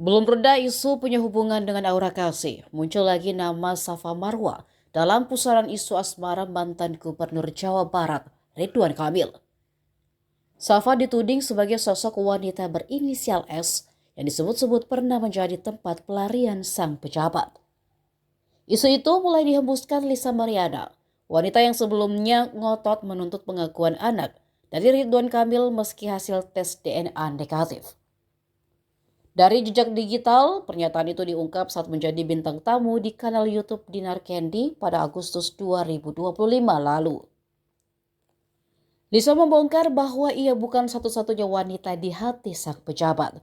Belum reda isu punya hubungan dengan Aura Kasih, muncul lagi nama Safa Marwa dalam pusaran isu asmara mantan Gubernur Jawa Barat, Ridwan Kamil. Safa dituding sebagai sosok wanita berinisial S yang disebut-sebut pernah menjadi tempat pelarian sang pejabat. Isu itu mulai dihembuskan Lisa Mariana, wanita yang sebelumnya ngotot menuntut pengakuan anak dari Ridwan Kamil meski hasil tes DNA negatif. Dari jejak digital, pernyataan itu diungkap saat menjadi bintang tamu di kanal YouTube Dinar Candy pada Agustus 2025 lalu. Lisa membongkar bahwa ia bukan satu-satunya wanita di hati sang pejabat.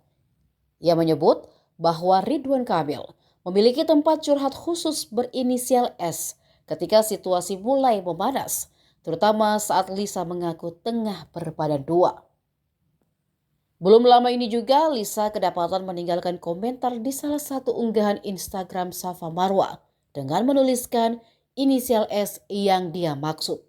Ia menyebut bahwa Ridwan Kamil memiliki tempat curhat khusus berinisial S ketika situasi mulai memanas, terutama saat Lisa mengaku tengah berbadan dua. Belum lama ini juga Lisa kedapatan meninggalkan komentar di salah satu unggahan Instagram Safa Marwa dengan menuliskan inisial S yang dia maksud.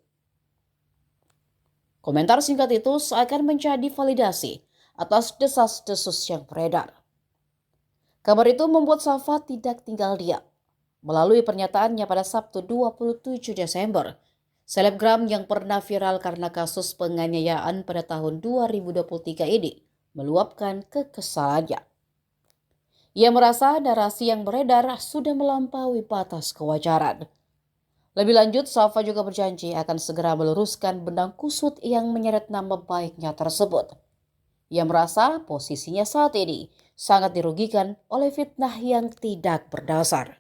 Komentar singkat itu seakan menjadi validasi atas desas-desus yang beredar. Kabar itu membuat Safa tidak tinggal diam. Melalui pernyataannya pada Sabtu 27 Desember, selebgram yang pernah viral karena kasus penganiayaan pada tahun 2023 ini meluapkan kekesalannya. Ia merasa narasi yang beredar sudah melampaui batas kewajaran. Lebih lanjut, Safa juga berjanji akan segera meluruskan benang kusut yang menyeret nama baiknya tersebut. Ia merasa posisinya saat ini sangat dirugikan oleh fitnah yang tidak berdasar.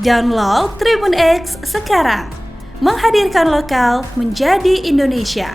Download Tribun X sekarang. Menghadirkan lokal menjadi Indonesia.